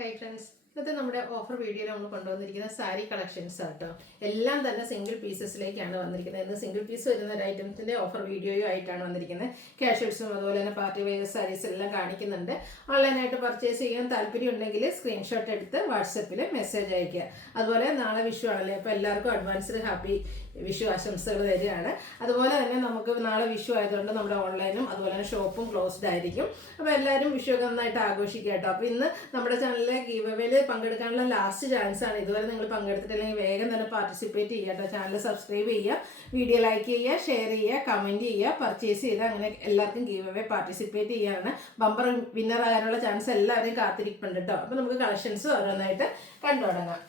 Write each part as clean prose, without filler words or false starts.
Hi friends. ഇന്നത്തെ നമ്മുടെ offer വീഡിയോയിൽ നമ്മൾ കൊണ്ടുവന്നിരിക്കുന്ന സാരി കളക്ഷൻസ് ആട്ടോ. എല്ലാം തന്നെ സിംഗിൾ പീസസിലേക്കാണ് വന്നിരിക്കുന്നത്. ഇന്ന് സിംഗിൾ പീസ് വരുന്ന ഒരു ഐറ്റംസിന്റെ ഓഫർ വീഡിയോയും ആയിട്ടാണ് വന്നിരിക്കുന്നത്. കാഷ്വൽസും അതുപോലെ തന്നെ പാർട്ടി വെയർ സാരീസ് എല്ലാം കാണിക്കുന്നുണ്ട്. ഓൺലൈനായിട്ട് പർച്ചേസ് ചെയ്യാൻ താല്പര്യം ഉണ്ടെങ്കിൽ സ്ക്രീൻഷോട്ട് എടുത്ത് വാട്സപ്പിൽ മെസ്സേജ് അയക്കുക. അതുപോലെ നാളെ വിഷു ആണല്ലേ, അപ്പോൾ എല്ലാവർക്കും അഡ്വാൻസ്ഡ് ഹാപ്പി വിഷു ആശംസകൾ തരികയാണ്. അതുപോലെ തന്നെ നമുക്ക് നാളെ വിഷു ആയതുകൊണ്ട് നമ്മുടെ ഓൺലൈനും അതുപോലെ തന്നെ ഷോപ്പും ക്ലോസ്ഡ് ആയിരിക്കും. അപ്പോൾ എല്ലാവരും വിഷു ഒക്കെ നന്നായിട്ട് ആഘോഷിക്കുക കേട്ടോ. അപ്പോൾ ഇന്ന് നമ്മുടെ ചാനലിലെ ഗീവ് അവേയിൽ പങ്കെടുക്കാനുള്ള ലാസ്റ്റ് ചാൻസ് ആണ്. ഇതുവരെ നിങ്ങൾ പങ്കെടുത്തിട്ടില്ലെങ്കിൽ വേഗം തന്നെ പാർട്ടിസിപ്പേറ്റ് ചെയ്യുക കേട്ടോ. ചാനൽ സബ്സ്ക്രൈബ് ചെയ്യുക, വീഡിയോ ലൈക്ക് ചെയ്യുക, ഷെയർ ചെയ്യുക, കമൻറ്റ് ചെയ്യുക, പർച്ചേസ് ചെയ്യുക. അങ്ങനെ എല്ലാവർക്കും ഗീവ് അവേ പാർട്ടിസിപ്പേറ്റ് ചെയ്യാനാണ്. ബമ്പർ വിന്നർ ആകാനുള്ള ചാൻസ് എല്ലാവരെയും കാത്തിരിപ്പുണ്ട് കേട്ടോ. അപ്പോൾ നമുക്ക് കളക്ഷൻസ് ഓരോന്നായിട്ട് കണ്ടു തുടങ്ങാം.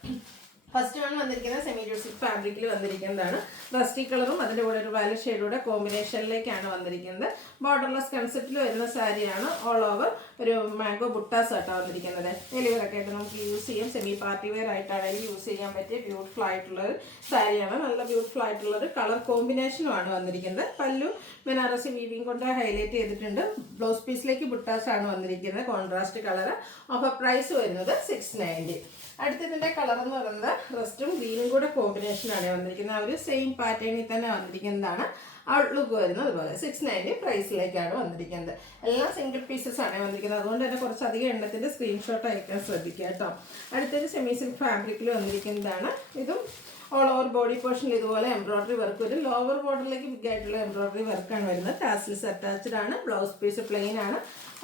ഫസ്റ്റ് വൺ വന്നിരിക്കുന്നത് സെമി ഡ്യൂസിക് ഫാബ്രിക്കിൽ വന്നിരിക്കുന്നതാണ്. റസ്റ്റി കളറും അതിൻ്റെ കൂടെ ഒരു വയലറ്റ് ഷെയ്ഡൂടെ കോമ്പിനേഷനിലേക്കാണ് വന്നിരിക്കുന്നത്. ബോർഡർലെസ് കൺസെപ്റ്റിൽ വരുന്ന സാരിയാണ്. ഓൾ ഓവർ ഒരു മാംഗോ ബുട്ടാസ് ആയിട്ടാണ് വന്നിരിക്കുന്നത്. ഡെലിവറൊക്കെ ആയിട്ട് നമുക്ക് യൂസ് ചെയ്യാം. സെമി പാർട്ടി വെയർ ആയിട്ടാണെങ്കിൽ യൂസ് ചെയ്യാൻ പറ്റിയ ബ്യൂട്ടിഫുൾ ആയിട്ടുള്ളൊരു സാരിയാണ്. നല്ല ബ്യൂട്ടിഫുൾ ആയിട്ടുള്ളൊരു കളർ കോമ്പിനേഷനുമാണ് വന്നിരിക്കുന്നത്. പല്ലു ബനാറസി വീവിങ് കൊണ്ട് ഹൈലൈറ്റ് ചെയ്തിട്ടുണ്ട്. ബ്ലൗസ് പീസിലേക്ക് ബുട്ടാസ് ആണ് വന്നിരിക്കുന്നത്. Contrast colour. ഓഫർ പ്രൈസ് വരുന്നത് 690. അടുത്തതിൻ്റെ കളർ എന്ന് പറയുന്നത് റസ്റ്റും ഗ്രീനും കൂടെ കോമ്പിനേഷനാണ് വന്നിരിക്കുന്നത്. അവർ സെയിം പാറ്റേണിൽ തന്നെ വന്നിരിക്കുന്നതാണ്. ഔട്ട്ലുക്ക് വരുന്നത് അതുപോലെ 690 പ്രൈസിലേക്കാണ് വന്നിരിക്കുന്നത്. എല്ലാം സിംഗിൾ പീസസ് ആണ് വന്നിരിക്കുന്നത്. അതുകൊണ്ട് തന്നെ കുറച്ചധികം എണ്ണത്തിൻ്റെ സ്ക്രീൻഷോട്ട് അയക്കാൻ ശ്രദ്ധിക്കുക കേട്ടോ. അടുത്തൊരു സെമി സിൽക്ക് ഫാബ്രിക്കിൽ വന്നിരിക്കുന്നതാണ്. ഇതും ഓൾ ഓവർ ബോഡി പോർഷനിൽ ഇതുപോലെ എംബ്രോയിഡറി വർക്ക് വരും. ലോവർ ബോർഡറിലേക്ക് ബിഗ് ആയിട്ടുള്ള എംബ്രോയിഡറി വർക്കാണ് വരുന്നത്. ടാസിൽസ് അറ്റാച്ച്ഡ് ആണ്. ബ്ലൗസ് പീസ് പ്ലെയിൻ ആണ്.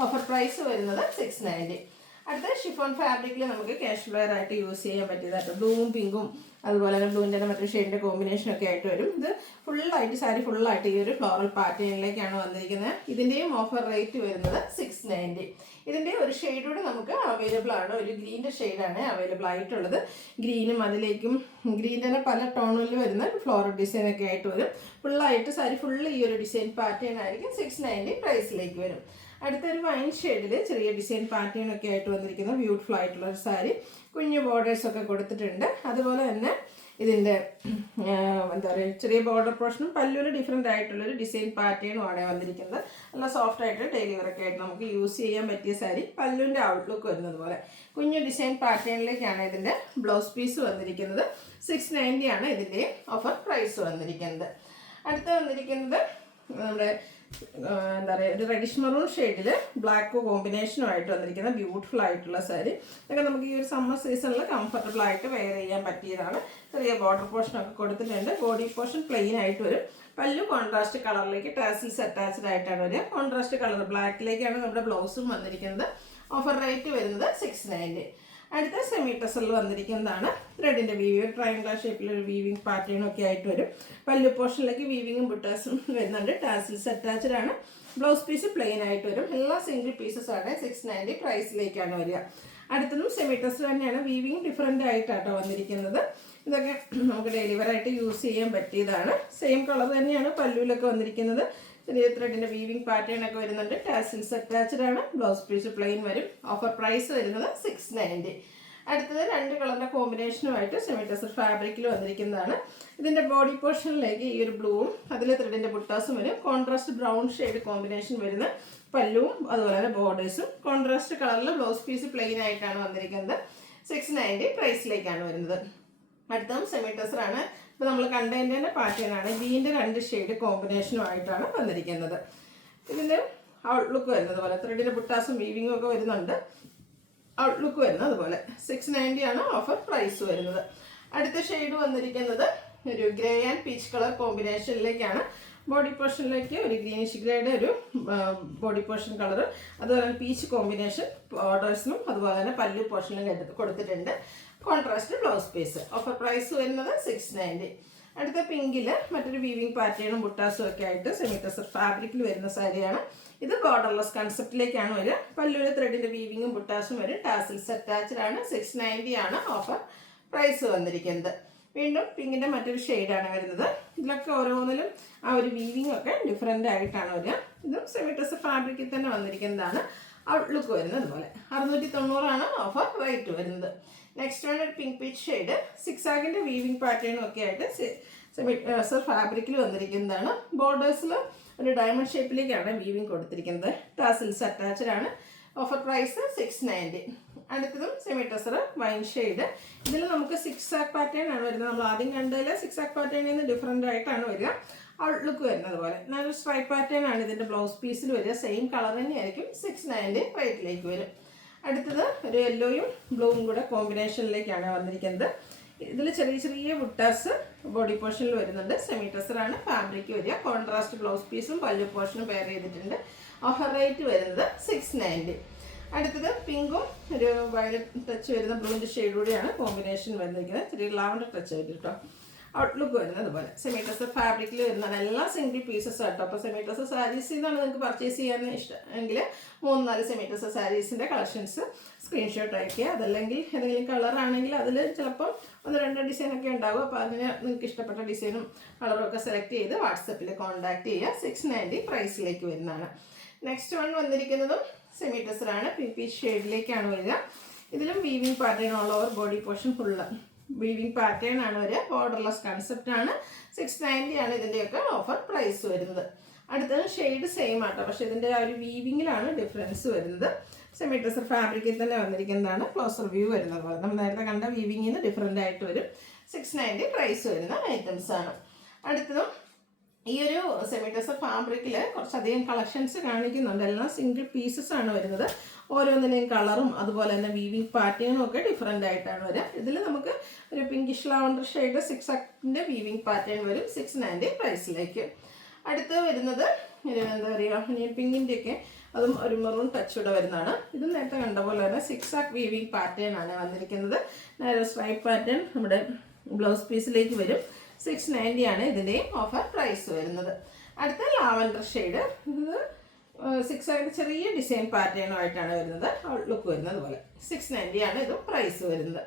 ഓഫർ പ്രൈസ് വരുന്നത് 690. അടുത്ത ഷിഫോൺ ഫാബ്രിക്കിൽ നമുക്ക് ക്യാഷ് വെയർ ആയിട്ട് യൂസ് ചെയ്യാൻ പറ്റിയതായിട്ട് ബ്ലൂവും പിങ്കും അതുപോലെ തന്നെ ബ്ലൂവിൻ്റെ മറ്റൊരു ഷെയ്ഡിൻ്റെ കോമ്പിനേഷനൊക്കെ ആയിട്ട് വരും. ഇത് ഫുള്ളായിട്ട് സാരി ഫുള്ളായിട്ട് ഈ ഒരു ഫ്ലോറൽ പാറ്റേണിലേക്കാണ് വന്നിരിക്കുന്നത്. ഇതിൻ്റെയും ഓഫർ റേറ്റ് വരുന്നത് 690. ഇതിൻ്റെ ഒരു ഷെയ്ഡൂടെ നമുക്ക് അവൈലബിൾ ആണ്. ഒരു ഗ്രീൻ്റെ ഷെയ്ഡാണ് അവൈലബിൾ ആയിട്ടുള്ളത്. ഗ്രീനും അതിലേക്കും ഗ്രീൻ്റെ തന്നെ പല ടോണിൽ വരുന്ന ഫ്ലോറൽ ഡിസൈനൊക്കെ ആയിട്ട് വരും. ഫുള്ളായിട്ട് സാരി ഫുള്ള് ഈ ഒരു ഡിസൈൻ പാറ്റേൺ ആയിരിക്കും. 690 പ്രൈസിലേക്ക് വരും. അടുത്തൊരു വൈൻ ഷെയ്ഡിൽ ചെറിയ ഡിസൈൻ പാറ്റേൺ ഒക്കെ ആയിട്ട് വന്നിരിക്കുന്ന ബ്യൂട്ടിഫുൾ ആയിട്ടുള്ള ഒരു സാരി. കുഞ്ഞു ബോർഡേഴ്സൊക്കെ കൊടുത്തിട്ടുണ്ട്. അതുപോലെ തന്നെ ഇതിൻ്റെ എന്താ പറയുക, ചെറിയ ബോർഡർ പോർഷനും പല്ലുവിൽ ഡിഫറെൻ്റ് ആയിട്ടുള്ളൊരു ഡിസൈൻ പാറ്റേണുമാണ് വന്നിരിക്കുന്നത്. നല്ല സോഫ്റ്റ് ആയിട്ട് ഡെയിലി വെയറൊക്കെ ആയിട്ട് നമുക്ക് യൂസ് ചെയ്യാൻ പറ്റിയ സാരി. പല്ലുവിൻ്റെ ഔട്ട്ലുക്ക് വരുന്നത് പോലെ കുഞ്ഞു ഡിസൈൻ പാറ്റേണിലേക്കാണ് ഇതിൻ്റെ ബ്ലൗസ് പീസ് വന്നിരിക്കുന്നത്. 690 ആണ് ഇതിൻ്റെ ഓഫർ പ്രൈസ് വന്നിരിക്കുന്നത്. അടുത്ത് വന്നിരിക്കുന്നത് നമ്മുടെ എന്താ പറയുക, ഒരു റെഡിഷ് മെറൂൺ ഷെയ്ഡിൽ ബ്ലാക്ക് കോമ്പിനേഷനുമായിട്ട് വന്നിരിക്കുന്ന ബ്യൂട്ടിഫുൾ ആയിട്ടുള്ള സാരി. ഇതൊക്കെ നമുക്ക് ഈ ഒരു സമ്മർ സീസണിൽ കംഫർട്ടബിൾ ആയിട്ട് വെയർ ചെയ്യാൻ പറ്റിയതാണ്. ചെറിയ ബോർഡർ പോർഷനൊക്കെ കൊടുത്തിട്ടുണ്ട്. ബോഡി പോർഷൻ പ്ലെയിൻ ആയിട്ട് വരും. പല്ലു കോൺട്രാസ്റ്റ് കളറിലേക്ക് ടാസിൽസ് അറ്റാച്ച്ഡ് ആയിട്ടാണ് വരിക. കോൺട്രാസ്റ്റ് കളർ ബ്ലാക്കിലേക്കാണ് നമ്മുടെ ബ്ലൗസും വന്നിരിക്കുന്നത്. ഓഫർ റേറ്റ് വരുന്നത് 690. അടുത്ത സെമി ടെസറിൽ വന്നിരിക്കുന്നതാണ്. ത്രെഡിൻ്റെ വീവിങ് ട്രയാങ്കുലർ ഷേപ്പിലൊരു വീവിങ് പാറ്റേണും ഒക്കെ ആയിട്ട് വരും. പല്ലു പോർഷനിലേക്ക് വീവിങ്ങും ബുട്ടാസും വരുന്നുണ്ട്. ടാസിൽസ് അറ്റാച്ച്ഡ് ആണ്. ബ്ലൗസ് പീസ് പ്ലെയിൻ ആയിട്ട് വരും. എല്ലാം സിംഗിൾ പീസസ് ആണ്. 690 പ്രൈസിലേക്കാണ് വരിക. അടുത്തതും സെമി ടെസർ തന്നെയാണ്. വീവിങ് ഡിഫറെൻ്റ് ആയിട്ടാട്ടോ വന്നിരിക്കുന്നത്. ഇതൊക്കെ നമുക്ക് ഡെലിവറായിട്ട് യൂസ് ചെയ്യാൻ പറ്റിയതാണ്. സെയിം കളർ തന്നെയാണ് പല്ലുവിലൊക്കെ വന്നിരിക്കുന്നത്. ചെറിയ ത്രെഡിൻ്റെ വീവിങ് പാറ്റേൺ ഒക്കെ വരുന്നുണ്ട്. ടാസിൽസ് അറ്റാച്ച്ഡ് ആണ്. ബ്ലൗസ് പീസ് പ്ലെയിൻ വരും. ഓഫർ പ്രൈസ് വരുന്നത് 690. അടുത്തത് രണ്ട് കളറിൻ്റെ കോമ്പിനേഷനുമായിട്ട് സെമി ടെസർ ഫാബ്രിക്കിൽ വന്നിരിക്കുന്നതാണ്. ഇതിൻ്റെ ബോഡി പോർഷനിലേക്ക് ഈ ഒരു ബ്ലൂവും അതിൽ ത്രെഡിൻ്റെ ബുട്ടാസും വരും. കോൺട്രാസ്റ്റ് ബ്രൗൺ ഷെയ്ഡ് കോമ്പിനേഷൻ വരുന്ന പല്ലുവും അതുപോലെ തന്നെ ബോർഡേഴ്സും. കോൺട്രാസ്റ്റ് കളറിൽ ബ്ലൗസ് പീസ് പ്ലെയിൻ ആയിട്ടാണ് വന്നിരിക്കുന്നത്. 690 പ്രൈസിലേക്കാണ് വരുന്നത്. അടുത്തതും സെമി ടെസർ ആണ്. ഇപ്പോൾ നമ്മൾ കണ്ടതിൻ്റെ തന്നെ പാറ്റേൺ ആണ്. ഗ്രീൻ്റെ രണ്ട് ഷെയ്ഡ് കോമ്പിനേഷനുമായിട്ടാണ് വന്നിരിക്കുന്നത്. ഇതിൻ്റെ ഔട്ട്ലുക്ക് വരുന്നത് പോലെ ത്രെഡിൻ്റെ ബുട്ടാസും വീവിങ്ങും ഒക്കെ വരുന്നുണ്ട്. ഔട്ട്ലുക്ക് വരുന്നത് അതുപോലെ 690 ആണ് ഓഫർ പ്രൈസ് വരുന്നത്. അടുത്ത ഷെയ്ഡ് വന്നിരിക്കുന്നത് ഒരു ഗ്രേ ആൻഡ് പീച്ച് കളർ കോമ്പിനേഷനിലേക്കാണ്. ബോഡി പോർഷനിലേക്ക് ഒരു ഗ്രീനിഷ് ഗ്രേയുടെ ഒരു ബോഡി പോർഷൻ കളർ, അതുപോലെ പീച്ച് കോമ്പിനേഷൻ ബോർഡേഴ്സിനും അതുപോലെ തന്നെ പല്ലു പോർഷനിലും കൊടുത്തിട്ടുണ്ട്. Contrast blouse piece. Offer price വരുന്നത് 690. അടുത്ത പിങ്കിൽ മറ്റൊരു വീവിങ് പാറ്റേണും ബുട്ടാസും ഒക്കെ ആയിട്ട് സെമി ടെസർ ഫാബ്രിക്കിൽ വരുന്ന സാരിയാണ്. ഇത് ബോർഡർലെസ് കൺസെപ്റ്റിലേക്കാണ് വരിക. പല്ലുവിൽ ത്രെഡിൻ്റെ വീവിങ്ങും ബുട്ടാസും വരും. ടാസിൽസ് അറ്റാച്ച്ഡ് ആണ്. 690 ആണ് ഓഫർ പ്രൈസ് വന്നിരിക്കുന്നത്. വീണ്ടും പിങ്കിൻ്റെ മറ്റൊരു ഷെയ്ഡാണ് വരുന്നത്. ഇതിലൊക്കെ ഓരോന്നിലും ആ ഒരു വീവിങ് ഒക്കെ ഡിഫറെൻ്റ് ആയിട്ടാണ് വരിക. ഇതും സെമി ടെസർ ഫാബ്രിക്കിൽ തന്നെ വന്നിരിക്കുന്നതാണ്. ഔട്ട്ലുക്ക് വരുന്നത് അതുപോലെ 690 ആണ് ഓഫർ റേറ്റ് വരുന്നത്. നെക്സ്റ്റ് വൺ ഒരു പിങ്ക് പീച്ച് ഷെയ്ഡ്. സിക്സാഗിൻ്റെ വീവിങ് പാറ്റേണും ഒക്കെ ആയിട്ട് സെമി ടെസർ ഫാബ്രിക്കിൽ വന്നിരിക്കുന്നതാണ്. ബോർഡേഴ്സിൽ ഒരു ഡയമണ്ട് ഷേപ്പിലേക്കാണ് വീവിങ് കൊടുത്തിരിക്കുന്നത്. ടാസിൽസ് അറ്റാച്ച്ഡ് ആണ്. Offer price 690. അടുത്തതും സെമി ടസർ വൈൻ ഷെയ്ഡ്. ഇതിൽ നമുക്ക് 6 ആക്ക് പാറ്റേൺ ആണ് വരുന്നത്. നമ്മൾ ആദ്യം കണ്ടതിൽ 6 ആക്ക് പാറ്റേണിൽ നിന്ന് ഡിഫറെൻ്റ് ആയിട്ടാണ് വരിക. ഔട്ട്ലുക്ക് വരുന്നത് പോലെ നല്ലൊരു സ്ട്രൈപ്പ് പാറ്റേൺ ആണ് ഇതിൻ്റെ ബ്ലൗസ് പീസിൽ വരിക. സെയിം കളർ തന്നെയായിരിക്കും. 690 റേറ്റിലേക്ക് വരും. അടുത്തത് ഒരു യെല്ലോയും ബ്ലൂവും കൂടെ കോമ്പിനേഷനിലേക്കാണ് വന്നിരിക്കുന്നത്. ഇതിൽ ചെറിയ ചെറിയ ബുട്ടാസ് ബോഡി പോർഷനിൽ വരുന്നുണ്ട്. സെമി ടസറാണ് ഫാബ്രിക് വരിക. കോൺട്രാസ്റ്റ് ബ്ലൗസ് പീസും പല്ലു പോർഷനും പെയർ ചെയ്തിട്ടുണ്ട്. ഓഫർ റേറ്റ് വരുന്നത് 690. അടുത്തത് പിങ്കും ഒരു വയലറ്റ് ടച്ച് വരുന്ന ബ്ലൂവിൻ്റെ ഷെയ്ഡ് കൂടിയാണ് കോമ്പിനേഷൻ വന്നിരിക്കുന്നത്. ചെറിയ ലാവൻഡർ ടച്ച് ആയിട്ട് കേട്ടോ. ഔട്ട്ലുക്ക് വരുന്നത് അതുപോലെ സെമി ടസർ ഫാബ്രിക്കിൽ വരുന്നതാണ്. എല്ലാം സിംഗിൾ പീസസ് ആട്ടോ. അപ്പോൾ സെമി ടസർ സാരീസിൽ നിന്നാണ് നിങ്ങൾക്ക് പർച്ചേസ് ചെയ്യാൻ ഇഷ്ടം എങ്കിൽ 3-4 സെമി ടസർ സാരീസിൻ്റെ കളക്ഷൻസ് സ്ക്രീൻഷോട്ട് അയക്കുക. അതല്ലെങ്കിൽ ഏതെങ്കിലും കളറാണെങ്കിൽ അതിൽ ചിലപ്പം 1-2 ഡിസൈനൊക്കെ ഉണ്ടാകും. അപ്പോൾ അതിന് നിങ്ങൾക്ക് ഇഷ്ടപ്പെട്ട ഡിസൈനും കളറും ഒക്കെ സെലക്ട് ചെയ്ത് വാട്സപ്പിൽ കോൺടാക്ട് ചെയ്യുക. 690 പ്രൈസിലേക്ക് വരുന്നതാണ്. നെക്സ്റ്റ് വൺ വന്നിരിക്കുന്നതും സെമി ടസറാണ്. പി ഷെയ്ഡിലേക്കാണ് വരിക. ഇതിലും weaving pattern all over body portion full weaving pattern ആണ് വരിക. ബോർഡർലെസ് കൺസെപ്റ്റ് ആണ്. 690 ആണ് ഇതിൻ്റെയൊക്കെ ഓഫർ പ്രൈസ് വരുന്നത്. അടുത്തത് ഷെയ്ഡ് സെയിം ആട്ടോ, പക്ഷേ ഇതിൻ്റെ ആ ഒരു വീവിങ്ങിലാണ് ഡിഫറൻസ് വരുന്നത്. സെമി ടസർ ഫാബ്രിക്കിൽ തന്നെ വന്നിരിക്കുന്നതാണ്. ക്ലോസർ വ്യൂ വരുന്നത് പോലെ നമ്മൾ നേരത്തെ കണ്ട വീവിങ്ങിന് ഡിഫറെൻ്റ് ആയിട്ട് വരും. 690 പ്രൈസ് വരുന്ന ഐറ്റംസ് ആണ്. അടുത്തതും ഈ ഒരു സെമി ടസർ ഫാബ്രിക്കിൽ കുറച്ചധികം കളക്ഷൻസ് കാണിക്കുന്നുണ്ട്. എല്ലാം സിംഗിൾ പീസസ് ആണ് വരുന്നത്. ഓരോന്നിനെയും കളറും അതുപോലെ തന്നെ വീവിങ് പാറ്റേണും ഒക്കെ ഡിഫറെൻ്റ് ആയിട്ടാണ് വരിക. ഇതിൽ നമുക്ക് ഒരു പിങ്കിഷ് ലാവണ്ടർ ഷെയ്ഡ് 6 ആക്കിൻ്റെ വീവിങ് പാറ്റേൺ വരും. 690 പ്രൈസിലേക്ക്. അടുത്ത് വരുന്നത് എന്താ പറയുക, ഇനി പിങ്കിൻ്റെയൊക്കെ അതും ഒരു മെറൂൺ ടച്ചൂടെ വരുന്നതാണ്. ഇതും നേരത്തെ കണ്ട പോലെ തന്നെ 6 ആക്ക് വീവിങ് പാറ്റേൺ ആണ് വന്നിരിക്കുന്നത്. നേരെ സ്ട്രൈപ്പ് പാറ്റേൺ നമ്മുടെ ബ്ലൗസ് പീസിലേക്ക് വരും. 690 ആണ് ഇതിൻ്റെ ഓഫർ പ്രൈസ് വരുന്നത്. അടുത്ത ലാവൻഡർ ഷെയ്ഡ്. ഇത് 6 ആയിട്ട് ചെറിയ ഡിസൈൻ പാറ്റേണുമായിട്ടാണ് വരുന്നത്. ലുക്ക് വരുന്നത് പോലെ 690 ആണ് ഇതും പ്രൈസ് വരുന്നത്.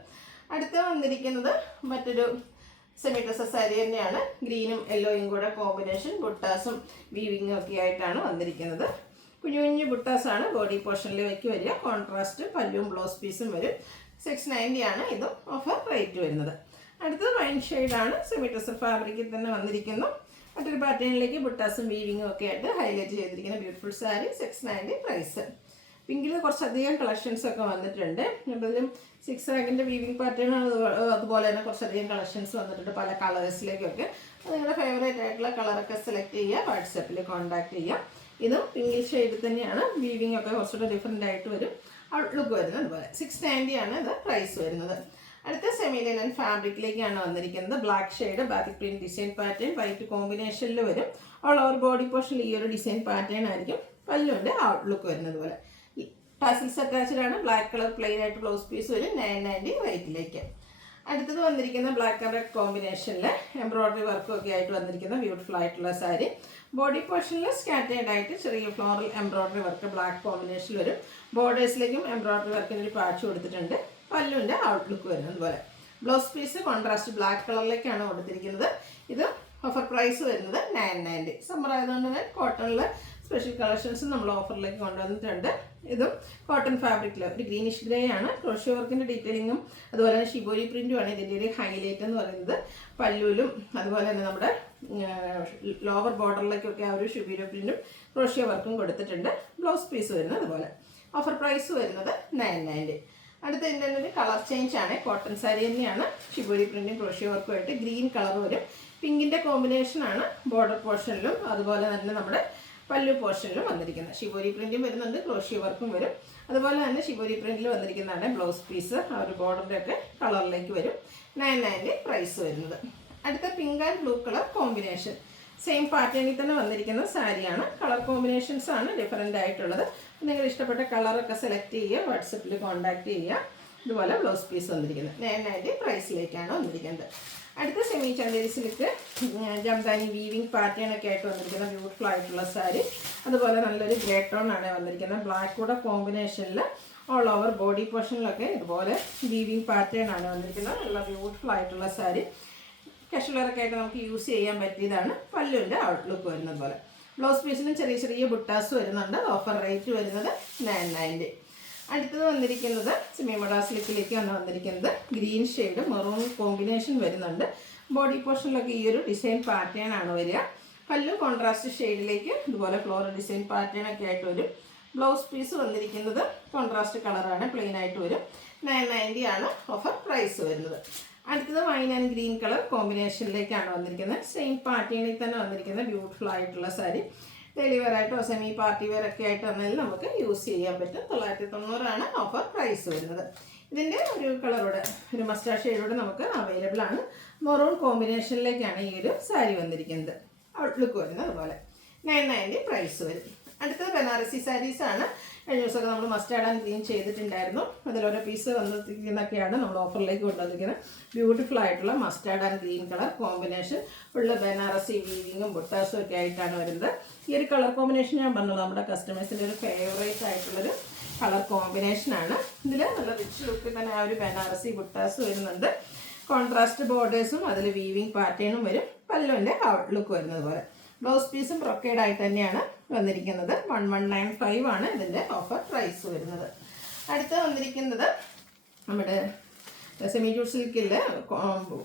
അടുത്ത വന്നിരിക്കുന്നത് മറ്റൊരു സെമി ടസർ സാരി തന്നെയാണ്. ഗ്രീനും യെല്ലോയും കൂടെ കോമ്പിനേഷൻ ബുട്ടാസും വീവിങ്ങും ഒക്കെ ആയിട്ടാണ് വന്നിരിക്കുന്നത്. കുഞ്ഞു കുഞ്ഞു ബുട്ടാസാണ് ബോഡി പോർഷനിലേക്ക് വരിക. കോൺട്രാസ്റ്റ് പല്ലും ബ്ലൗസ് പീസും വരും. 690 ആണ് ഇതും ഓഫർ റേറ്റ് വരുന്നത്. അടുത്തത് വൈൻ ഷെയ്ഡാണ്. സെമി ടസർ ഫാബ്രിക്കിൽ തന്നെ വന്നിരിക്കുന്നു. മറ്റൊരു പാറ്റേണിലേക്ക് ബുട്ടാസും വീവിങ്ങും ഒക്കെ ആയിട്ട് ഹൈലൈറ്റ് ചെയ്തിരിക്കുന്ന ബ്യൂട്ടിഫുൾ സാരി. 690 പ്രൈസ്. പിങ്കിൽ കുറച്ചധികം കളക്ഷൻസ് ഒക്കെ വന്നിട്ടുണ്ട്. അതിലും 6 ആക്കിൻ്റെ വീവിങ് പാറ്റേൺ അതുപോലെ തന്നെ കുറച്ചധികം കളക്ഷൻസ് വന്നിട്ടുണ്ട് പല കളേഴ്സിലേക്കൊക്കെ. നിങ്ങളുടെ ഫേവറേറ്റ് ആയിട്ടുള്ള കളറൊക്കെ സെലക്ട് ചെയ്യുക. വാട്സപ്പിൽ കോൺടാക്ട് ചെയ്യുക. ഇതും പിങ്കിൽ ഷെയ്ഡ് തന്നെയാണ്. വീവിങ് ഒക്കെ കുറച്ചുകൂടെ ഡിഫറെൻ്റ് ആയിട്ട് വരും. ഔട്ട്ലുക്ക് വരുന്നത് അതുപോലെ 690 ആണ് ഇത് പ്രൈസ് വരുന്നത്. അടുത്ത സെമി ലിനൻ ഫാബ്രിക്കിലേക്കാണ് വന്നിരിക്കുന്നത്. Black shade batik print design pattern white കോമ്പിനേഷനിൽ വരും. ഓൾ ഓവർ ബോഡി പോർഷനിൽ ഈ ഒരു ഡിസൈൻ പാറ്റേൺ ആയിരിക്കും. പല്ലുണ്ട് ഔട്ട്ലുക്ക് വരുന്നത് പോലെ. ടാസിൽസ് അറ്റാച്ച്ഡ് ആണ്. ബ്ലാക്ക് കളർ പ്ലെയിൻ ആയിട്ട് ബ്ലൗസ് പീസ് വരും. 990 റേറ്റിലേക്ക്. അടുത്തത് വന്നിരിക്കുന്ന ബ്ലാക്ക് ആൻഡ് റെഡ് കോമ്പിനേഷനിൽ എംബ്രോയ്ഡറി വർക്കും ഒക്കെ ആയിട്ട് വന്നിരിക്കുന്ന ബ്യൂട്ടിഫുൾ ആയിട്ടുള്ള സാരി. ബോഡി പോർഷനിൽ സ്കാറ്റേർഡ് ആയിട്ട് ചെറിയ ഫ്ലോറൽ എംബ്രോയ്ഡറി വർക്ക് ബ്ലാക്ക് കോമ്പിനേഷനിൽ വരും. ബോർഡേഴ്സിലേക്കും എംബ്രോയ്ഡറി വർക്കിന് ഒരു പാച്ച് കൊടുത്തിട്ടുണ്ട്. പല്ലുവിൻ്റെ ഔട്ട്ലുക്ക് വരുന്നത് പോലെ. ബ്ലൗസ് പീസ് കോൺട്രാസ്റ്റ് ബ്ലാക്ക് കളറിലേക്കാണ് കൊടുത്തിരിക്കുന്നത്. ഇത് ഓഫർ പ്രൈസ് വരുന്നത് 990. സമ്മർ ആയതുകൊണ്ട് തന്നെ കോട്ടണിൽ സ്പെഷ്യൽ കളക്ഷൻസ് നമ്മൾ ഓഫറിലേക്ക് കൊണ്ടുവന്നിട്ടുണ്ട്. ഇതും കോട്ടൺ ഫാബ്രിക്കിൽ ഒരു ഗ്രീനിഷ് ഗ്രേ ആണ്. ക്രോഷ്യോ വർക്കിൻ്റെ ഡീറ്റെയിലിങ്ങും അതുപോലെ തന്നെ ഷിബോരി പ്രിൻറ്റുമാണ് ഇതിൻ്റെ ഒരു ഹൈലൈറ്റ് എന്ന് പറയുന്നത്. പല്ലുവിലും അതുപോലെ തന്നെ നമ്മുടെ ലോവർ ബോർഡറിലേക്കൊക്കെ ആ ഒരു ഷിബോരി പ്രിൻറ്റും ക്രോഷ്യോ വർക്കും കൊടുത്തിട്ടുണ്ട്. ബ്ലൗസ് പീസ് വരുന്നത് അതുപോലെ. ഓഫർ പ്രൈസ് വരുന്നത് 990. അടുത്ത ഇതിൻ്റെ ഒരു കളർ ചേഞ്ച് ആണ്. കോട്ടൺ സാരി തന്നെയാണ്. ഷിബോരി പ്രിൻറ്റും ക്രോഷ്യോ വർക്കും ആയിട്ട് ഗ്രീൻ കളർ വരും. പിങ്കിൻ്റെ കോമ്പിനേഷനാണ് ബോർഡർ പോർഷനിലും അതുപോലെ തന്നെ നമ്മുടെ പല്ലു പോർഷനിലും വന്നിരിക്കുന്നത്. ഷിബോരി പ്രിൻറ്റും വരുന്നുണ്ട്. ക്രോഷ്യോ വർക്കും വരും. അതുപോലെ തന്നെ ഷിബോരി പ്രിൻറ്റിൽ വന്നിരിക്കുന്നതാണ് ബ്ലൗസ് പീസ്. ആ ഒരു ബോർഡറിൻ്റെ ഒക്കെ കളറിലേക്ക് വരും. 990 പ്രൈസ് വരുന്നത്. അടുത്ത pink and blue colour combination. Same പാറ്റേണിൽ തന്നെ വന്നിരിക്കുന്ന സാരിയാണ്. കളർ കോമ്പിനേഷൻസ് ആണ് ഡിഫറെൻ്റ് ആയിട്ടുള്ളത്. നിങ്ങൾ ഇഷ്ടപ്പെട്ട കളറൊക്കെ സെലക്ട് ചെയ്യുക. വാട്സപ്പിൽ കോൺടാക്ട് ചെയ്യുക. ഇതുപോലെ ബ്ലൗസ് പീസ് വന്നിരിക്കുന്നത് 990 പ്രൈസിലേക്കാണ് വന്നിരിക്കുന്നത്. അടുത്ത semi Chanderi silk jamdani weaving pattern ഒക്കെ ആയിട്ട് വന്നിരിക്കുന്ന ബ്യൂട്ടിഫുൾ ആയിട്ടുള്ള സാരി. അതുപോലെ നല്ലൊരു ഗ്രേ ടോൺ ആണ് വന്നിരിക്കുന്നത്. ബ്ലാക്ക് കൂടെ കോമ്പിനേഷനിൽ ഓൾ ഓവർ ബോഡി പോർഷനിലൊക്കെ ഇതുപോലെ വീവിങ് പാറ്റേൺ ആണ് വന്നിരിക്കുന്നത്. നല്ല ബ്യൂട്ടിഫുൾ ആയിട്ടുള്ള സാരി. കാഷ്വലറൊക്കെ ആയിട്ട് നമുക്ക് യൂസ് ചെയ്യാൻ പറ്റിയതാണ്. പല്ലുവിൻ്റെ ഔട്ട്ലുക്ക് വരുന്നത് പോലെ. ബ്ലൗസ് പീസിനും ചെറിയ ചെറിയ ബുട്ടാസ് വരുന്നുണ്ട്. ഓഫർ റേറ്റ് വരുന്നത് 990. അടുത്തത് വന്നിരിക്കുന്നത് സെമി മൊഡാ സിൽക്കിലേക്കാണ് വന്നിരിക്കുന്നത്. ഗ്രീൻ ഷെയ്ഡ് മെറൂൺ കോമ്പിനേഷൻ വരുന്നുണ്ട്. ബോഡി പോർഷനിലൊക്കെ ഈ ഒരു ഡിസൈൻ പാറ്റേൺ ആണ് വരിക. പല്ലു കോൺട്രാസ്റ്റ് ഷെയ്ഡിലേക്ക് ഇതുപോലെ ഫ്ലോറൽ ഡിസൈൻ പാറ്റേൺ ഒക്കെ ആയിട്ട് വരും. ബ്ലൗസ് പീസ് വന്നിരിക്കുന്നത് കോൺട്രാസ്റ്റ് കളറാണ്, പ്ലെയിൻ ആയിട്ട് വരും. 990 ആണ് ഓഫർ പ്രൈസ് വരുന്നത്. അടുത്തത് വൈൻ ആൻഡ് ഗ്രീൻ കളർ കോമ്പിനേഷനിലേക്കാണ് വന്നിരിക്കുന്നത്. സെയിം പാറ്റേണിൽ തന്നെ വന്നിരിക്കുന്ന ബ്യൂട്ടിഫുൾ ആയിട്ടുള്ള സാരി. ഡെയിലി വെയർ ആയിട്ടോ സെമി പാർട്ടി വെയർ ഒക്കെ ആയിട്ട് വന്നാലും നമുക്ക് യൂസ് ചെയ്യാൻ പറ്റും. 990 ആണ് ഓഫർ പ്രൈസ് വരുന്നത്. ഇതിൻ്റെ ഒരു കളറോടെ ഒരു മസ്റ്റാർഡ് ഷെയ്ഡോടെ നമുക്ക് അവൈലബിൾ ആണ്. മെറൂൺ കോമ്പിനേഷനിലേക്കാണ് ഈ ഒരു സാരി വന്നിരിക്കുന്നത്. ഔട്ട്ലുക്ക് വരുന്നത് അതുപോലെ 990 പ്രൈസ് വരും. അടുത്തത് ബനാറസി സാരീസ് ആണ്. കഴിഞ്ഞ ദിവസമൊക്കെ നമ്മൾ മസ്റ്റാർഡ് ആൻഡ് ഗ്രീൻ ചെയ്തിട്ടുണ്ടായിരുന്നു. അതിലോരോ പീസ് വന്നിരിക്കുന്നതൊക്കെയാണ് നമ്മൾ ഓഫറിലേക്ക് കൊണ്ടുവന്നിരിക്കുന്നത്. ബ്യൂട്ടിഫുൾ ആയിട്ടുള്ള mustard and green colour combination ഉള്ള ബനാറസി വീവിങ്ങും ബുട്ടാസും ഒക്കെ ആയിട്ടാണ് വരുന്നത്. ഈ ഒരു കളർ കോമ്പിനേഷൻ ഞാൻ പറഞ്ഞു നമ്മുടെ കസ്റ്റമേഴ്സിൻ്റെ ഒരു ഫേവറേറ്റ് ആയിട്ടുള്ളൊരു കളർ കോമ്പിനേഷനാണ്. ഇതിൽ നല്ല റിച്ച് ലുക്കിൽ തന്നെ ആ ഒരു ബനാറസി ബുട്ടാസ് വരുന്നുണ്ട്. കോൺട്രാസ്റ്റ് ബോർഡേഴ്സും അതിൽ വീവിങ് പാറ്റേണും വരും. പല്ലുവിൻ്റെ ഔട്ട്ലുക്ക് വരുന്നത് പോലെ. ബ്ലൗസ് പീസും ബ്രൊക്കേഡ് ആയിട്ട് തന്നെയാണ് വന്നിരിക്കുന്നത്. 1195 ആണ് ഇതിൻ്റെ ഓഫർ പ്രൈസ് വരുന്നത്. അടുത്ത് വന്നിരിക്കുന്നത് നമ്മുടെ സെമി ജൂട്ട് സിൽക്കിൽ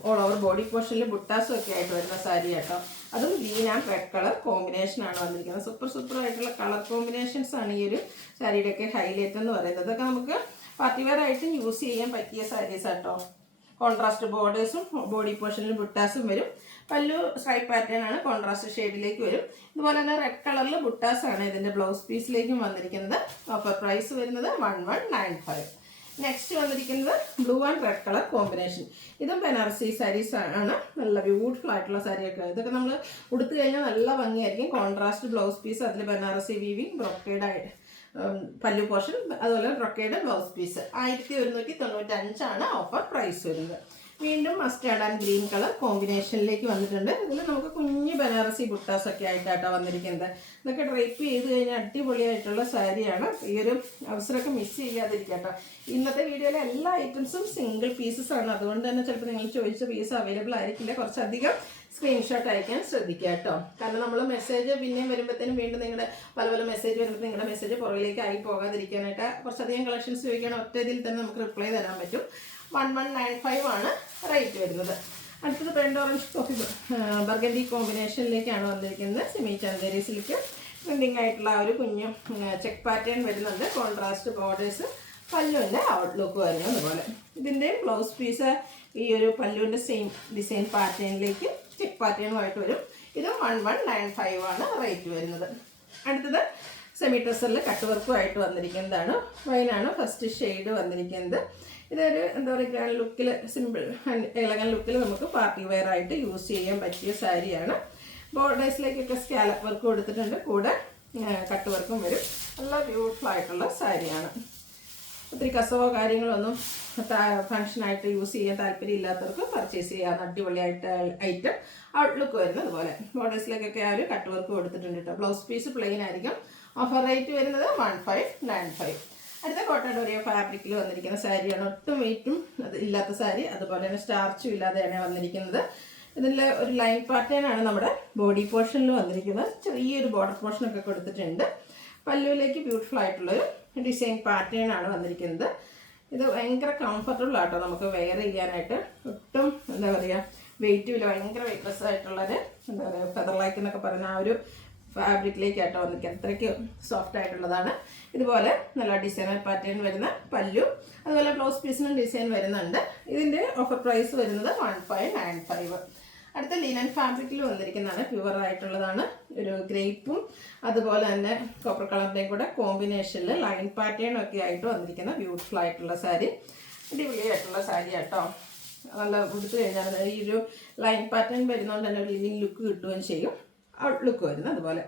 ഓൾ ഓവർ ബോഡി പോർഷനിൽ ബുട്ടാസും ഒക്കെ ആയിട്ട് വരുന്ന സാരി കേട്ടോ. അതും ഗ്രീൻ ആൻഡ് റെഡ് കളർ കോമ്പിനേഷനാണ് വന്നിരിക്കുന്നത്. സൂപ്പർ ആയിട്ടുള്ള കളർ കോമ്പിനേഷൻസ് ആണ് ഈ ഒരു സാരിയുടെയൊക്കെ ഹൈലൈറ്റ് എന്ന് പറയുന്നത്. ഇതൊക്കെ നമുക്ക് പാർട്ടി വെയർ ആയിട്ട് യൂസ് ചെയ്യാൻ പറ്റിയ സാരീസ് കേട്ടോ. കോൺട്രാസ്റ്റ് ബോർഡേഴ്സും ബോഡി പോർഷനിൽ ബുട്ടാസും വരും. പല്ലു സ്ട്രൈപ്പ് പാറ്റേൺ ആണ്, കോൺട്രാസ്റ്റ് ഷെയ്ഡിലേക്ക് വരും. ഇതുപോലെ തന്നെ റെഡ് കളറിൽ ബുട്ടാസ് ആണ് ഇതിൻ്റെ ബ്ലൗസ് പീസിലേക്കും വന്നിരിക്കുന്നത്. ഓഫർ പ്രൈസ് വരുന്നത് 1195. നെക്സ്റ്റ് വന്നിരിക്കുന്നത് blue and red colour combination. ഇതും ബനാറസി സാരീസ് ആണ്. നല്ല ബ്യൂട്ടിഫുൾ ആയിട്ടുള്ള സാരിയൊക്കെ. ഇതൊക്കെ നമ്മൾ ഉടുത്തു കഴിഞ്ഞാൽ നല്ല ഭംഗിയായിരിക്കും. കോൺട്രാസ്റ്റ് ബ്ലൗസ് പീസ്, അതിൽ ബനാറസി വീവിങ് ബ്രൊക്കേഡ് ആയിട്ട് പല്ലു പോർഷൻ, അതുപോലെ ബ്രൊക്കേഡ് ബ്ലൗസ് പീസ്. 1195 ആണ് ഓഫർ പ്രൈസ് വരുന്നത്. വീണ്ടും മസ്റ്റാർഡ് ആൻഡ് ഗ്രീൻ കളർ കോമ്പിനേഷനിലേക്ക് വന്നിട്ടുണ്ട്. ഇതിൽ നമുക്ക് കുഞ്ഞ് ബനാറസി ബുട്ടാസ് ഒക്കെ ആയിട്ടാണ് വന്നിരിക്കുന്നത്. ഇതൊക്കെ ഡ്രൈപ്പ് ചെയ്ത് കഴിഞ്ഞാൽ അടിപൊളിയായിട്ടുള്ള സാരിയാണ്. ഈ ഒരു അവസരമൊക്കെ മിസ് ചെയ്യാതിരിക്കട്ടോ. ഇന്നത്തെ വീഡിയോയിലെ എല്ലാ ഐറ്റംസും സിംഗിൾ പീസസ് ആണ്. അതുകൊണ്ട് തന്നെ ചിലപ്പോൾ നിങ്ങൾ ചോദിച്ച പീസ് അവൈലബിൾ ആയിരിക്കില്ല. കുറച്ചധികം സ്ക്രീൻഷോട്ട് അയക്കാൻ ശ്രദ്ധിക്കുക കേട്ടോ. കാരണം നമ്മൾ മെസ്സേജ് പിന്നെയും വരുമ്പോഴത്തേനും വീണ്ടും നിങ്ങളുടെ പല മെസ്സേജ് വരുമ്പോൾ നിങ്ങളുടെ മെസ്സേജ് പുറകിലേക്ക് ആയി പോകാതിരിക്കാനായിട്ട് കുറച്ചധികം കളക്ഷൻസ് ചോദിക്കുകയാണ്. ഒറ്റ ഇതിൽ തന്നെ നമുക്ക് റിപ്ലൈ തരാൻ പറ്റും. 1195 ആണ് റേറ്റ് വരുന്നത്. അടുത്തത് റെഡ് ഓറഞ്ച് കോഫി ബർഗൻഡി കോമ്പിനേഷനിലേക്കാണ് വന്നിരിക്കുന്നത്. സെമി ചന്ദേരി സിൽക്ക് പ്രിൻറ്റിംഗ് ആയിട്ടുള്ള ഒരു കുഞ്ഞു ചെക്ക് പാറ്റേൺ വരുന്നുണ്ട്. കോൺട്രാസ്റ്റ് ബോർഡേഴ്സ്, പല്ലുവിൻ്റെ ഔട്ട്ലുക്ക് വരുന്നത് അതുപോലെ. ഇതിൻ്റെ ബ്ലൗസ് പീസ് ഈ ഒരു പല്ലുവിൻ്റെ സെയിം ഡിസൈൻ പാറ്റേണിലേക്ക് ചെക്ക് പാറ്റേണുമായിട്ട് വരും. ഇത് 1195 ആണ് റേറ്റ് വരുന്നത്. അടുത്തത് സെമി ട്രസറിൽ കട്ട് വർക്കുമായിട്ട് വന്നിരിക്കുന്നതാണ്. വൈനാണ് ഫസ്റ്റ് ഷെയ്ഡ് വന്നിരിക്കുന്നത്. ഇതൊരു എന്താ പറയുക ഗ്രാൻഡ് ലുക്കിൽ, സിമ്പിൾ എലഗൻ ലുക്കിൽ നമുക്ക് പാർട്ടി വെയർ ആയിട്ട് യൂസ് ചെയ്യാൻ പറ്റിയ സാരിയാണ്. ബോർഡേഴ്സിലേക്കൊക്കെ സ്കാലപ്പ് വർക്ക് കൊടുത്തിട്ടുണ്ട്. കൂടെ കട്ട് വർക്കും വരും. നല്ല ബ്യൂട്ടിഫുൾ ആയിട്ടുള്ള സാരിയാണ്. ഒത്തിരി കസവോ കാര്യങ്ങളൊന്നും ഫങ്ഷനായിട്ട് യൂസ് ചെയ്യാൻ താല്പര്യം ഇല്ലാത്തവർക്ക് പർച്ചേസ് ചെയ്യാൻ അടിപൊളിയായിട്ട് ഐറ്റം. ഔട്ട്ലുക്ക് വരുന്നത് അതുപോലെ. ബോർഡേഴ്സിലേക്കൊക്കെ ആ ഒരു കട്ട് വർക്ക് കൊടുത്തിട്ടുണ്ട് കേട്ടോ. ബ്ലൗസ് പീസ് പ്ലെയിൻ ആയിരിക്കും. ഓഫർ റേറ്റ് വരുന്നത് 1595. അടുത്ത കോട്ടൺ ഡോറിയ ഫാബ്രിക്കിൽ വന്നിരിക്കുന്ന സാരിയാണ്. ഒട്ടും വെയിറ്റും അത് ഇല്ലാത്ത സാരി, അതുപോലെ തന്നെ സ്റ്റാർച്ചും ഇല്ലാതെയാണ് വന്നിരിക്കുന്നത്. ഇതിൽ ഒരു ലൈൻ പാറ്റേൺ ആണ് നമ്മുടെ ബോഡി പോർഷനിൽ വന്നിരിക്കുന്നത്. ചെറിയൊരു ബോർഡർ പോർഷനൊക്കെ കൊടുത്തിട്ടുണ്ട്. പല്ലുവിലേക്ക് ബ്യൂട്ടിഫുൾ ആയിട്ടുള്ളൊരു ഡിസൈൻ പാറ്റേൺ ആണ് വന്നിരിക്കുന്നത്. ഇത് ഭയങ്കര കംഫർട്ടബിൾ ആട്ടോ നമുക്ക് വെയർ ചെയ്യാനായിട്ട്. ഒട്ടും എന്താ പറയുക വെയിറ്റും ഇല്ല. ഭയങ്കര വെയിറ്റ്ലെസ് ആയിട്ടുള്ളൊരു എന്താ പറയുക ഫെദർ ലൈക്ക് എന്നൊക്കെ പറയുന്ന ആ ഒരു ഫാബ്രിക്കിലേക്കാട്ടോ വന്നിരിക്കുന്നത്. അത്രയ്ക്ക് സോഫ്റ്റ് ആയിട്ടുള്ളതാണ്. ഇതുപോലെ നല്ല ഡിസൈനർ പാറ്റേൺ വരുന്ന പല്ലു, അതുപോലെ ബ്ലൗസ് പീസിനും ഡിസൈൻ വരുന്നുണ്ട്. ഇതിൻ്റെ ഓഫർ പ്രൈസ് വരുന്നത് 1595. അടുത്ത ലിനൻ ഫാബ്രിക്കിൽ വന്നിരിക്കുന്നതാണ്. പ്യുവർ ആയിട്ടുള്ളതാണ്. ഒരു ഗ്രേപ്പും അതുപോലെ തന്നെ കോപ്പർ കളറിൻ്റെയും കൂടെ കോമ്പിനേഷനിൽ ലൈൻ പാറ്റേൺ ഒക്കെ ആയിട്ട് വന്നിരിക്കുന്ന ബ്യൂട്ടിഫുൾ ആയിട്ടുള്ള സാരി. അടിപൊളിയായിട്ടുള്ള സാരി കേട്ടോ. നല്ല ഉടുത്ത് കഴിഞ്ഞാൽ ഈ ഒരു ലൈൻ പാറ്റേൺ വരുന്നതുകൊണ്ട് തന്നെ ഒരു ലിവിങ് ലുക്ക് കിട്ടുകയും ചെയ്യും. ഔട്ട്ലുക്ക് വരുന്നത് അതുപോലെ.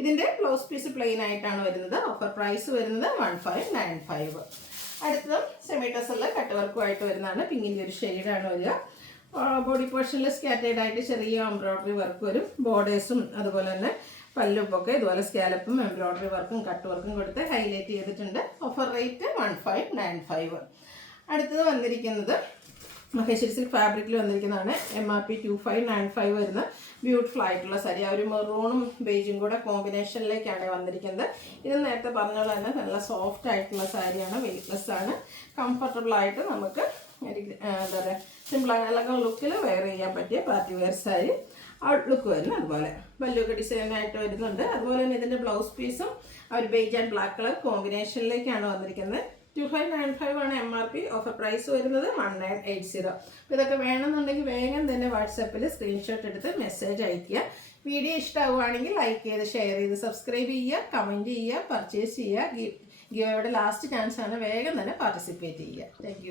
ഇതിൻ്റെ ബ്ലൗസ് പീസ് പ്ലെയിൻ ആയിട്ടാണ് വരുന്നത്. ഓഫർ പ്രൈസ് വരുന്നത് 1595. അടുത്തതും സെമി ടസറിൽ കട്ട് വർക്കുമായിട്ട് വരുന്നതാണ്. പിങ്കിൻ്റെ ഒരു ഷെയ്ഡാണ് വരിക. ബോഡി പോർഷനിൽ സ്കാറ്റേഡ് ആയിട്ട് ചെറിയ എംബ്രോയ്ഡറി വർക്ക് വരും. ബോർഡേഴ്സും അതുപോലെ തന്നെ പല്ലുപ്പൊക്കെ ഇതുപോലെ സ്കാലപ്പും എംബ്രോയ്ഡറി വർക്കും കട്ട് വർക്കും കൊടുത്ത് ഹൈലൈറ്റ് ചെയ്തിട്ടുണ്ട്. Offer rate 1595. അടുത്തത് വന്നിരിക്കുന്നത് മഹേശ്വരി സിൽക്ക് ഫാബ്രിക്കിൽ വന്നിരിക്കുന്നതാണ്. MRP 2595 വരുന്ന ബ്യൂട്ടിഫുൾ ആയിട്ടുള്ള സാരി. ആ ഒരു മെറൂണും ബേജും കൂടെ കോമ്പിനേഷനിലേക്കാണ് വന്നിരിക്കുന്നത്. ഇത് നേരത്തെ പറഞ്ഞ പോലെ തന്നെ നല്ല സോഫ്റ്റ് ആയിട്ടുള്ള സാരിയാണ്. വെയിറ്റ്ലെസ് ആണ്. കംഫർട്ടബിൾ ആയിട്ട് നമുക്ക് എന്താ പറയുക സിമ്പിളായ എലഗൻ ലുക്കിൽ വെയർ ചെയ്യാൻ പറ്റിയ പാർട്ടി വെയർ സാരി. ഔട്ട്ലുക്ക് വരുന്നത്. അതുപോലെ പല്ലുവൊക്കെ ഡിസൈനായിട്ട് വരുന്നുണ്ട്. അതുപോലെ തന്നെ ഇതിൻ്റെ ബ്ലൗസ് പീസും ഒരു ബേജ് ആൻഡ് ബ്ലാക്ക് കളർ കോമ്പിനേഷനിലേക്കാണ് വന്നിരിക്കുന്നത്. 2595 ആണ് MRP. ഓഫർ പ്രൈസ് വരുന്നത് 1980. അപ്പോൾ ഇതൊക്കെ വേണമെന്നുണ്ടെങ്കിൽ വേഗം തന്നെ വാട്സാപ്പിൽ സ്ക്രീൻഷോട്ട് എടുത്ത് മെസ്സേജ് അയയ്ക്കുക. വീഡിയോ ഇഷ്ടമാവുകയാണെങ്കിൽ ലൈക്ക് ചെയ്ത് ഷെയർ ചെയ്ത് സബ്സ്ക്രൈബ് ചെയ്യുക, കമൻറ്റ് ചെയ്യുക, പർച്ചേസ് ചെയ്യുക. ഗിവ് അവയുടെ ലാസ്റ്റ് ചാൻസ് ആണ്, വേഗം തന്നെ പാർട്ടിസിപ്പേറ്റ് ചെയ്യുക. താങ്ക്